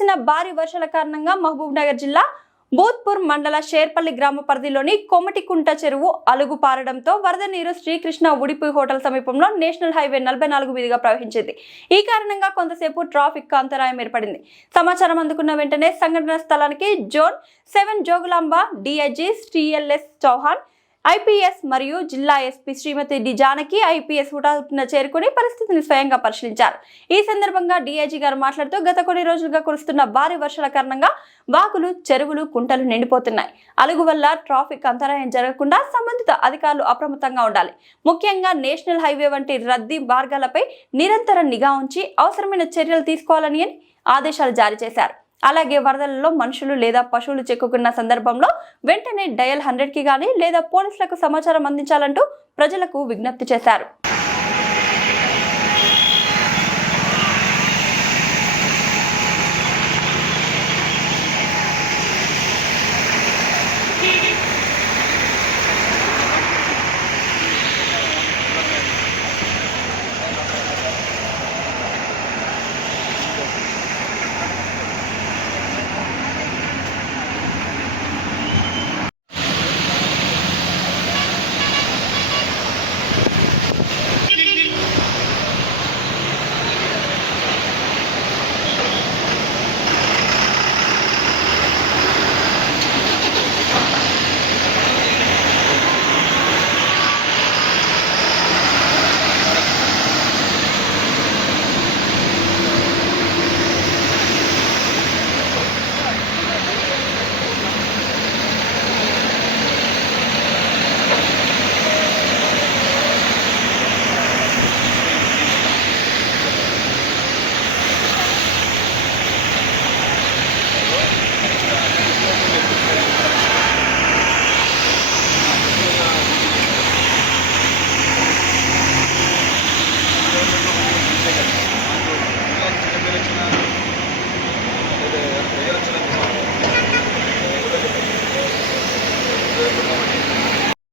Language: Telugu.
కురిసిన భారీ వర్షాల కారణంగా మహబూబ్ నగర్ జిల్లా బూత్పూర్ మండల షేర్పల్లి గ్రామ పరిధిలోని కొమటికుంట చెరువు అలుగు పారడంతో వరద నీరు శ్రీకృష్ణ ఉడిపి హోటల్ సమీపంలో నేషనల్ హైవే 44 మీదుగా ప్రవహించింది. ఈ కారణంగా కొంతసేపు ట్రాఫిక్ అంతరాయం ఏర్పడింది. సమాచారం అందుకున్న వెంటనే సంఘటన స్థలానికి zone 7 Jogulamba DIG Shri L S Chauhan, IPS మరియు జిల్లా SP Shrimati D Janaki IPS హుటాహుటిన చేరుకుని పరిస్థితిని స్వయంగా పరిశీలించారు. ఈ సందర్భంగా డీఐజీ గారు మాట్లాడుతూ గత కొన్ని రోజులుగా కురుస్తున్న భారీ వర్షాల కారణంగా వాగులు, చెరువులు, కుంటలు నిండిపోతున్నాయి. అలుగు వల్ల ట్రాఫిక్ అంతరాయం జరగకుండా సంబంధిత అధికారులు అప్రమత్తంగా ఉండాలి. ముఖ్యంగా నేషనల్ హైవే వంటి రద్దీ మార్గాలపై నిరంతర నిఘా ఉంచి అవసరమైన చర్యలు తీసుకోవాలని ఆదేశాలు జారీ చేశారు. అలాగే వరదలలో మనుషులు లేదా పశువులు చిక్కుకున్న సందర్భంలో వెంటనే డయల్ 100కి గానీ లేదా పోలీసులకు సమాచారం అందించాలంటూ ప్రజలకు విజ్ఞప్తి చేశారు.